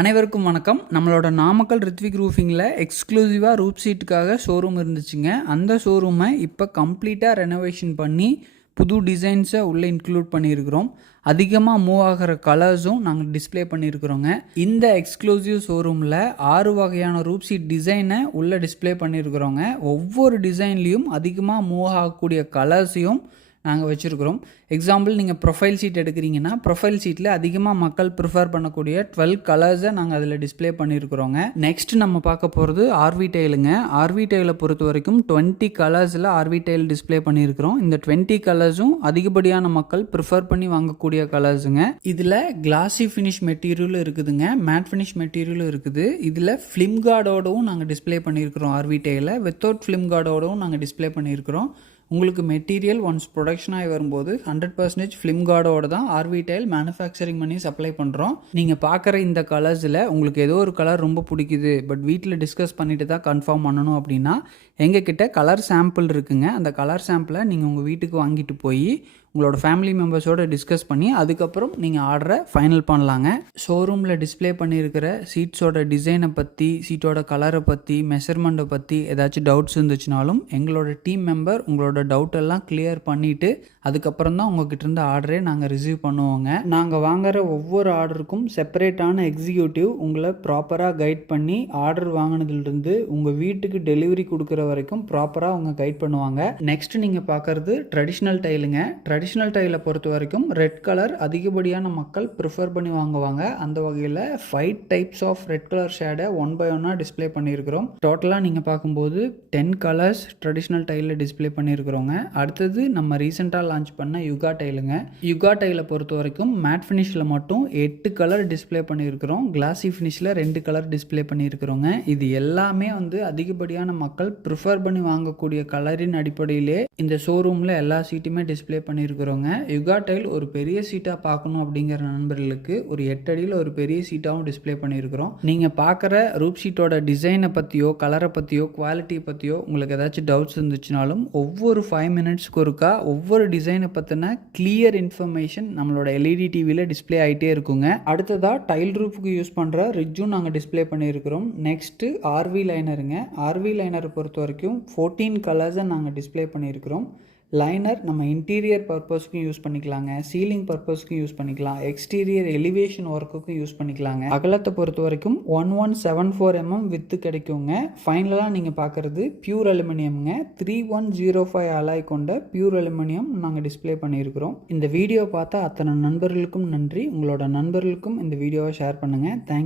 அனைவருக்கும் வணக்கம். நம்மளோட நாமக்கல் ரித்விக் ரூஃபிங்கில் எக்ஸ்க்ளூசிவாக ரூப் சீட்டுக்காக ஷோரூம் இருந்துச்சுங்க. அந்த ஷோரூமை இப்போ கம்ப்ளீட்டாக ரெனோவேஷன் பண்ணி புது டிசைன்ஸை உள்ளே இன்க்ளூட் பண்ணியிருக்கிறோம். அதிகமாக மூவ் ஆகிற கலர்ஸும் நாங்கள் டிஸ்பிளே பண்ணியிருக்கிறோங்க. இந்த எக்ஸ்க்ளூசிவ் ஷோரூமில் 6 வகையான ரூப் சீட் டிசைனை உள்ளே டிஸ்பிளே பண்ணியிருக்கிறோங்க. ஒவ்வொரு டிசைன்லேயும் அதிகமாக மூவ் ஆகக்கூடிய கலர்ஸையும் நாங்கள் வச்சுருக்கிறோம். எக்ஸாம்பிள் நீங்கள் ப்ரொஃபைல் சீட் எடுக்கிறீங்கன்னா ப்ரொஃபைல் சீட்டில் அதிகமாக மக்கள் ப்ரிஃபர் பண்ணக்கூடிய 12 கலர்ஸை நாங்கள் அதில் டிஸ்பிளே பண்ணியிருக்கிறோங்க. நெக்ஸ்ட் நம்ம பார்க்க போகிறது ஆர்வி டைலுங்க. ஆர்வி டைலை பொறுத்த வரைக்கும் 20 கலர்ஸில் ஆர்வி டைல் டிஸ்பிளே பண்ணியிருக்கிறோம். இந்த 20 கலர்ஸும் அதிகப்படியான மக்கள் ப்ரிஃபர் பண்ணி வாங்கக்கூடிய கலர்ஸுங்க. இதில் கிளாசி ஃபினிஷ் மெட்டீரியலும் இருக்குதுங்க, மேட் ஃபினிஷ் மெட்டீரியலும் இருக்குது. இதில் ஃபிலிம் கார்டோடவும் நாங்கள் டிஸ்பிளே பண்ணியிருக்கிறோம். ஆர்வி டைலை வித்தவுட் ஃபிலிம் கார்டோடவும் நாங்கள் டிஸ்பிளே பண்ணியிருக்கிறோம். உங்களுக்கு மெட்டீரியல் ஒன்ஸ் ப்ரொடக்ஷன் ஆகி வரும்போது 100% ஃபிலிம் கார்டோட தான் ஆர்வி டைல் மேனுஃபேக்சரிங் பண்ணி சப்ளை பண்ணுறோம். நீங்கள் பார்க்குற இந்த கலர்ஸில் உங்களுக்கு ஏதோ ஒரு கலர் ரொம்ப பிடிக்குது, பட் வீட்டில் டிஸ்கஸ் பண்ணிட்டு தான் கன்ஃபார்ம் பண்ணணும் அப்படின்னா எங்ககிட்ட கலர் சாம்பிள் இருக்குங்க. அந்த கலர் சாம்பிளை நீங்கள் உங்கள் வீட்டுக்கு வாங்கிட்டு போய் உங்களோட ஃபேமிலி மெம்பர்ஸோடு டிஸ்கஸ் பண்ணி அதுக்கப்புறம் நீங்கள் ஆர்டரை ஃபைனல் பண்ணலாங்க. ஷோரூமில் டிஸ்பிளே பண்ணியிருக்கிற சீட்ஸோட டிசைனை பற்றி, சீட்டோட கலரை பற்றி, மெஷர்மெண்ட்டை பற்றி ஏதாச்சும் டவுட்ஸ் இருந்துச்சுனாலும் எங்களோட டீம் மெம்பர் உங்களோட டவுட்டெல்லாம் கிளியர் பண்ணிவிட்டு அதுக்கப்புறம் தான் உங்ககிட்ட இருந்த ஆர்டரே நாங்கள் ரிசீவ் பண்ணுவோங்க. நாங்கள் வாங்குகிற ஒவ்வொரு ஆர்டருக்கும் செப்பரேட்டான எக்ஸிக்யூட்டிவ் உங்களை ப்ராப்பராக கைட் பண்ணி ஆர்டர் வாங்கினதுலேருந்து உங்கள் வீட்டுக்கு டெலிவரி கொடுக்குற வரைக்கும் ப்ராப்பராக அவங்க கைட் பண்ணுவாங்க. நெக்ஸ்ட் நீங்கள் பார்க்குறது ட்ரெடிஷ்னல் டைலுங்க. ட்ரெடிஷ்னல் டைலை பொறுத்த வரைக்கும் ரெட் கலர் அதிகப்படியான மக்கள் ப்ரிஃபர் பண்ணி வாங்குவாங்க. அந்த வகையில் 5 டைப்ஸ் ஆஃப் ரெட் கலர் ஷேடை 1 by 1 டிஸ்பிளே பண்ணியிருக்கிறோம். டோட்டலாக நீங்கள் பார்க்கும்போது 10 கலர்ஸ் ட்ரெடிஷ்னல் டைலில் டிஸ்பிளே பண்ணியிருக்கிறோங்க. அடுத்தது நம்ம ரீசெண்டாக லான்ச் பண்ண யுகா டைலுங்க. யுகா டைலை பொறுத்த வரைக்கும் மேட் ஃபினிஷில் மட்டும் 8 கலர் டிஸ்பிளே பண்ணியிருக்கிறோம். கிளாசி ஃபினிஷில் 2 கலர் டிஸ்பிளே பண்ணியிருக்கிறோங்க. இது எல்லாமே அதிகப்படியான மக்கள் ப்ரிஃபர் பண்ணி வாங்கக்கூடிய கலரின் அடிப்படையிலே இந்த ஷோரூமில் எல்லா சீட்டுமே டிஸ்பிளே பண்ணியிருக்கிறோங்க. யுகா டைல் ஒரு பெரிய சீட்டாக பார்க்கணும் அப்படிங்கிற நண்பர்களுக்கு ஒரு 8 அடியில் ஒரு பெரிய சீட்டாகவும் டிஸ்பிளே பண்ணியிருக்கிறோம். நீங்கள் பார்க்குற ரூப் ஷீட்டோட டிசைனை பற்றியோ, கலரை பற்றியோ, குவாலிட்டியை பற்றியோ உங்களுக்கு ஏதாச்சும் டவுட்ஸ் இருந்துச்சுனாலும் ஒவ்வொரு 5 மினிட்ஸ்க்கு ஒருக்கா ஒவ்வொரு டிசைனை பற்றின கிளியர் இன்ஃபர்மேஷன் நம்மளோட எல்இடி டிவியில் டிஸ்பிளே ஆகிட்டே இருக்குங்க. அடுத்ததாக டைல் ரூஃபுக்கு யூஸ் பண்ணுற ரிட்ஜும் நாங்கள் டிஸ்பிளே பண்ணியிருக்கிறோம். நெக்ஸ்ட்டு ஆர்வி லைனருங்க. ஆர்வி லைனரை பொறுத்த வரைக்கும் 14 கலர்ஸை நாங்கள் டிஸ்பிளே பண்ணியிருக்கிறோம். லைனர் நம்ம இன்டீரியர் பர்பஸ்க்கும் யூஸ் பண்ணிக்கலாங்க, சீலிங் பர்பஸ்க்கும் யூஸ் பண்ணிக்கலாம், எக்ஸ்டீரியர் எலிவேஷன் ஒர்க்குக்கும் யூஸ் பண்ணிக்கலாங்க. அகலத்தை பொறுத்த வரைக்கும் 1174 mm வித்து கிடைக்குங்க. ஃபைனலாக நீங்கள் பார்க்குறது பியூர் அலுமினியம்ங்க. 3105 அலாய் கொண்ட பியூர் அலுமினியம் நாங்கள் டிஸ்பிளே பண்ணியிருக்கிறோம். இந்த வீடியோ பார்த்தா அத்தனை நண்பர்களுக்கும் நன்றி. உங்களோட நண்பர்களுக்கும் இந்த வீடியோவை ஷேர் பண்ணுங்கள். தேங்க்யூ.